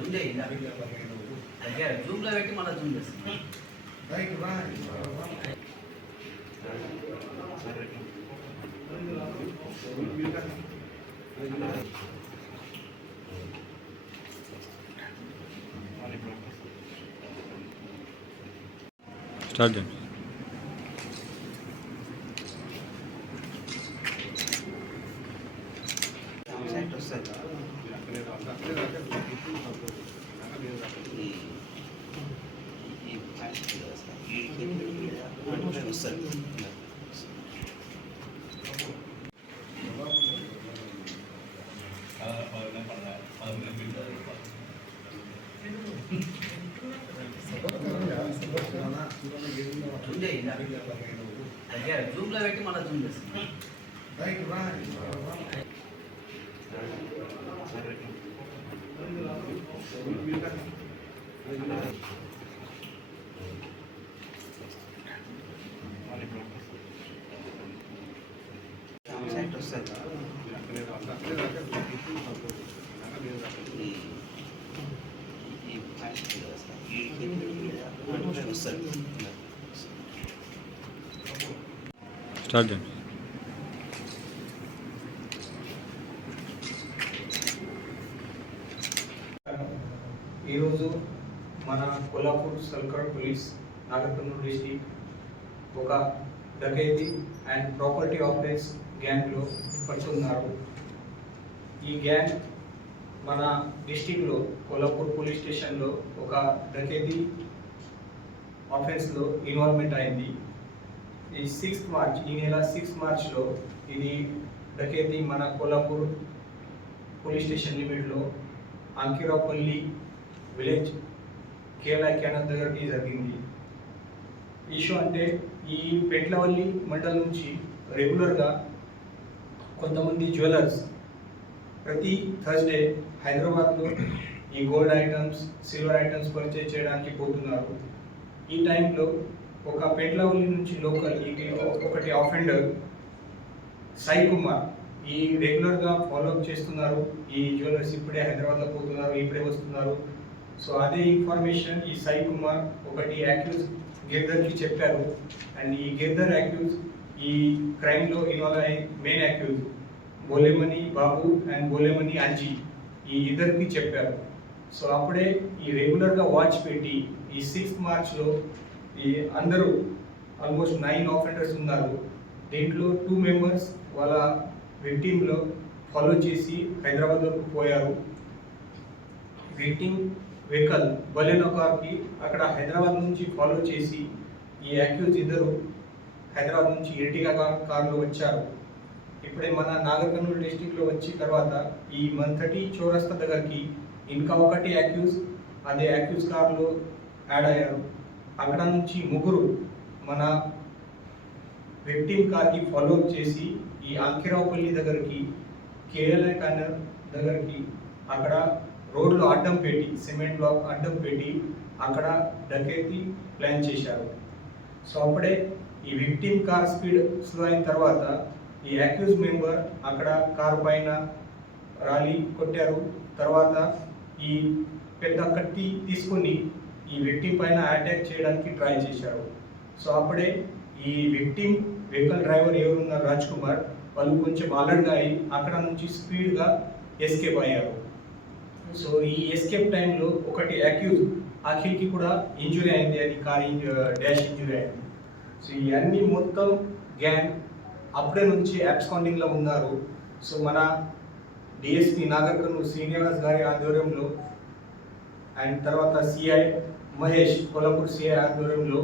ఉండే ఇలా. దగ్గర జూమ్లో పెట్టి మళ్ళీ జూమ్ చేస్తాం స్టార్ట్ చేయండి వీడికి వస్తుంది ఉండే ఇలా. దగ్గర జూమ్లో పెట్టి మళ్ళీ జూమ్ చేస్తాం సైట్ స్టార్ట్ చేయండి ఈరోజు మన కొల్లాపూర్ సల్కర్ పోలీస్ నాగర్కర్నూలు డిస్టిక్ ఒక డకైతి అండ్ ప్రాపర్టీ ఆఫెన్స్ గ్యాంగ్లో పట్టుకున్నారు ఈ గ్యాంగ్ మన డిస్టిక్లో కొల్లాపూర్ పోలీస్ స్టేషన్లో ఒక డకేతి ఆఫెన్స్లో ఇన్వాల్వ్మెంట్ అయింది. ఈ సిక్స్త్ మార్చ్ ఈ నెల సిక్స్త్ మార్చ్లో ఇది డకేతి మన కొల్లాపూర్ పోలీస్ స్టేషన్ లిమిట్లో అంకిరాపల్లి విలేజ్ కేరళ క్యానల్ దగ్గరికి జరిగింది. ఇష్యూ అంటే ఈ పెట్లవల్లి మండలం నుంచి రెగ్యులర్గా కొంతమంది జ్యువెలర్స్ ప్రతి థర్స్డే హైదరాబాద్లో ఈ gold items silver items purchase చేయడానికి పోతున్నారు. ఈ టైంలో ఒక పెట్లవల్లి నుంచి లోకల్ ఈ ఒకటి ఆఫెండర్ సాయి కుమార్ ఈ రెగ్యులర్గా ఫాలోఅప్ చేస్తున్నారు. ఈ జ్యువెలర్స్ ఇప్పుడే హైదరాబాద్లో పోతున్నారు ఇప్పుడే వస్తున్నారు. సో అదే ఇన్ఫర్మేషన్ ఈ సాయి కుమార్ ఒకటి యాక్యూస్ గిర్ధర్కి చెప్పారు. అండ్ ఈ గిర్దర్ యాక్యూస్ ఈ క్రైమ్లో ఇన్వాల్వ్ అయ్యి main accused Bolemani Babu and Bolemani Anji ఈ ఇద్దరికి చెప్పారు. సో అప్పుడే ఈ రెగ్యులర్గా వాచ్ పెట్టి ఈ సిక్స్త్ మార్చ్లో ఈ అందరూ ఆల్మోస్ట్ నైన్ ఆఫెండర్స్ ఉన్నారు. దీంట్లో టూ మెంబర్స్ వాళ్ళ విక్టిమ్లో ఫాలో చేసి హైదరాబాద్ వరకు పోయారు విక్టీమ్ వెహికల్ బలెనో కార్కి అక్కడ హైదరాబాద్ నుంచి ఫాలో చేసి ఈ యాక్యూజ్ ఇద్దరు హైదరాబాద్ నుంచి ఎర్టిగా కార్ కార్లో వచ్చారు. ఇప్పుడే మన నాగర్ కర్నూలు డిస్టిక్లో వచ్చిన తర్వాత ఈ మంతటి చౌరస్తా దగ్గరికి ఇంకా ఒకటి యాక్యూస్ అదే యాక్యూస్ కార్లో యాడ్ అయ్యారు. అక్కడ నుంచి ముగ్గురు మన విక్టిమ్ కార్కి ఫాలో అప్ చేసి ఈ అంకిరావుపల్లి దగ్గరికి కేఎల్ఐ కార్నర్ దగ్గరికి అక్కడ రోడ్లో అడ్డం పెట్టి సిమెంట్ బ్లాక్ అడ్డం పెట్టి అక్కడ డకేతి ప్లాన్ చేశారు. సో అప్పుడే ఈ విక్టిమ్ కార్ స్పీడ్ స్లో అయిన తర్వాత ఈ అక్యూజ్ మెంబర్ అక్కడ కారు పైన రాలి కొట్టారు. తర్వాత ఈ పెద్ద కత్తి తీసుకుని ఈ విక్టిమ్ పైన అటాక్ చేయడానికి ట్రై చేశారు. సో అప్పుడే ఈ విక్టిమ్ వెహికల్ డ్రైవర్ ఎవరున్నారు రాజ్ కుమార్ వాళ్ళు కొంచెం అలర్ట్గా అయ్యి అక్కడ నుంచి స్పీడ్గా ఎస్కేప్ అయ్యారు. సో ఈ ఎస్కేప్ టైంలో ఒకటి అక్యూజ్ అఖిల్కి కూడా ఇంజురీ అయింది. అది కార్ డ్యాష్ ఇంజురీ అయింది. సో ఇవన్నీ మొత్తం గ్యాంగ్ అప్పుడే నుంచి యాప్స్ కౌంటింగ్లో ఉన్నారు. సో మన డిఎస్పి నాగర్కర్నూలు శ్రీనివాస్ గారి ఆధ్వర్యంలో అండ్ తర్వాత సిఐ మహేష్ కొల్లాపూర్ సిఐ ఆధ్వర్యంలో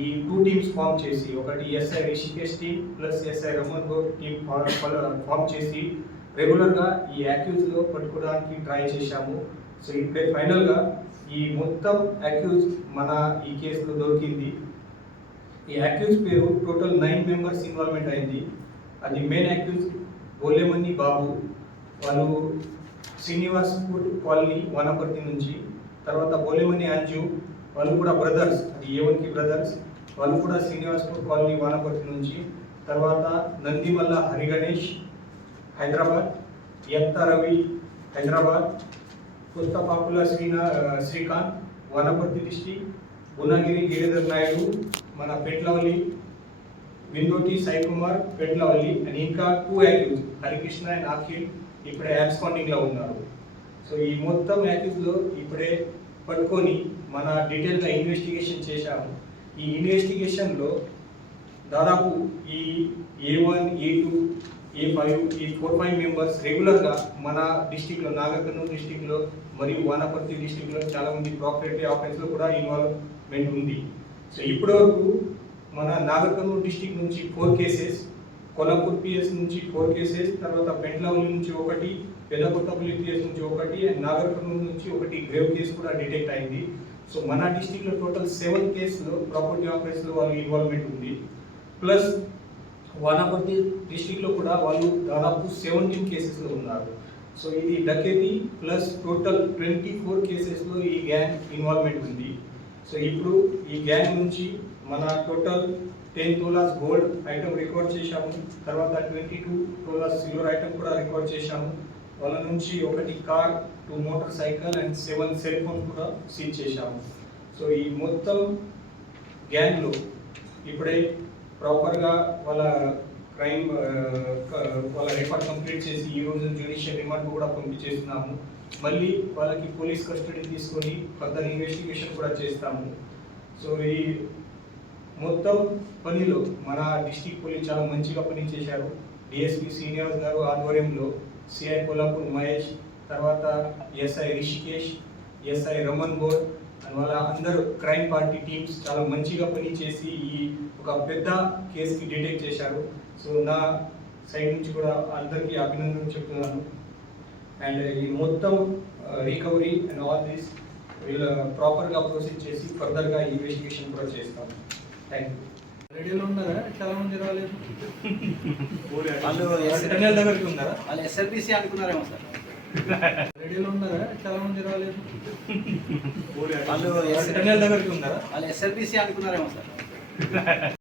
ఈ టూ టీమ్స్ ఫామ్ చేసి ఒకటి SI Rishikesh team plus SI Raman Goud team form చేసి రెగ్యులర్గా ఈ యాక్యూజ్లో పట్టుకోవడానికి ట్రై చేశాము. సో ఇప్పుడే ఫైనల్గా ఈ మొత్తం యాక్యూజ్ మన ఈ కేసులో దొరికింది. ఈ అక్యూజ్ పేరు టోటల్ నైన్ మెంబర్స్ ఇన్వాల్వ్మెంట్ అయింది. అది మెయిన్ అక్యూజ్ ఓలేమని బాబు వాళ్ళు శ్రీనివాస్ కాలనీ వనపర్తి నుంచి తర్వాత బోలేమని అంజు వాళ్ళు కూడా బ్రదర్స్ అది ఏవన్కి బ్రదర్స్ వాళ్ళు కూడా శ్రీనివాస్పూర్ కాలనీ వానపర్తి నుంచి తర్వాత నందిమల్ల హరిగణేష్ హైదరాబాద్ ఎత్త రవి హైదరాబాద్ కొత్త పాపుల శ్రీనా శ్రీకాంత్ వనపర్తి డిస్టిక్ గుణగిరి గిరిధర్ నాయుడు మన పెట్లవల్లి విందోటి సాయి కుమార్ పెట్లవల్లి అండ్ ఇంకా two accused Harikrishna and Akhil ఇప్పుడే యాబ్స్కాండింగ్లో ఉన్నారు. సో ఈ మొత్తం యాక్యూస్లో ఇప్పుడే పట్టుకొని మన డీటెయిల్గా ఇన్వెస్టిగేషన్ చేశాము. ఈ ఇన్వెస్టిగేషన్లో దాదాపు ఈ A one A two A five ఈ ఫోర్ ఫైవ్ మెంబర్స్ రెగ్యులర్గా మన డిస్టిక్లో నాగర్కర్నూలు డిస్టిక్లో మరియు వనపర్తి డిస్టిక్లో చాలామంది మంది ఆఫీస్లో కూడా ఇన్వాల్వ్మెంట్ ఉంది. సో ఇప్పటివరకు మన నాగర్కర్నూలు డిస్టిక్ నుంచి ఫోర్ కేసెస్ కొల్లాపూర్ పిఎస్ నుంచి ఫోర్ కేసెస్ తర్వాత పెంట్లవల్లి నుంచి ఒకటి పెద్దకొత్తపల్లి పిఎస్ నుంచి ఒకటి అండ్ నాగర్కర్నూలు నుంచి ఒకటి గ్రేవ్ కేసు కూడా డిటెక్ట్ అయింది. సో మన డిస్టిక్లో టోటల్ సెవెన్ కేసులో ప్రాపర్టీ ఆఫీస్లో వాళ్ళ ఇన్వాల్వ్మెంట్ ఉంది. ప్లస్ వనపర్తి డిస్టిక్లో కూడా వాళ్ళు దాదాపు సెవెంటీన్ కేసెస్లో ఉన్నారు. సో ఇది dacoity plus total twenty four కేసెస్లో ఈ గ్యాంగ్ ఇన్వాల్వ్మెంట్ ఉంది. సో ఇప్పుడు ఈ గ్యాంగ్ నుంచి మన total ten tolas gold item record చేశాము. తర్వాత twenty two tolas silver item కూడా రికార్డ్ చేశాము. వాళ్ళ నుంచి ఒకటి car two motorcycle and seven cell phone కూడా సీజ్ చేశాము. సో ఈ మొత్తం గ్యాంగ్లో ఇప్పుడే ప్రాపర్గా వాళ్ళ క్రైమ్ వాళ్ళ రికార్డ్ కంప్లీట్ చేసి ఈ రోజు జ్యుడిషియల్ రిమాండ్ కూడా పంపించేస్తున్నాము. మళ్ళీ వాళ్ళకి పోలీస్ కస్టడీ తీసుకొని ఫర్దర్ ఇన్వెస్టిగేషన్ కూడా చేస్తాము. సో ఈ మొత్తం పనిలో మన డిస్టిక్ పోలీస్ చాలా మంచిగా పని చేశారు డిఎస్పి శ్రీనివాస్ గారు ఆధ్వర్యంలో సిఐ కొల్లాపూర్ మహేష్ తర్వాత SI Rishikesh SI Raman Goud and వాళ్ళ అందరూ క్రైమ్ పార్టీ టీమ్స్ చాలా మంచిగా పని చేసి ఈ ఒక పెద్ద కేసుకి డిటెక్ట్ చేశారు. సో నా సైడ్ నుంచి కూడా అందరికీ అభినందనలు చెప్తున్నాను. అండ్ ఈ మొత్తం రికవరీ అండ్ ఆల్ దిస్ వీళ్ళ ప్రాపర్గా ప్రొసీడ్ చేసి ఫర్దర్గా ఇన్వెస్టిగేషన్ కూడా చేస్తాం. థ్యాంక్ యూ రెడీలో ఉన్నారా? చాలా మంది రాలేదు వాళ్ళు దగ్గరికి ఉన్నారా వాళ్ళు ఎస్ఎల్బిసి అనుకున్నారేమో సార్. రెడీలో ఉన్నారా? చాలా మంది రాలేదు వాళ్ళు దగ్గరికి ఉన్నారా? వాళ్ళు ఎస్ఎల్బిసి అనుకున్నారేమో సార్.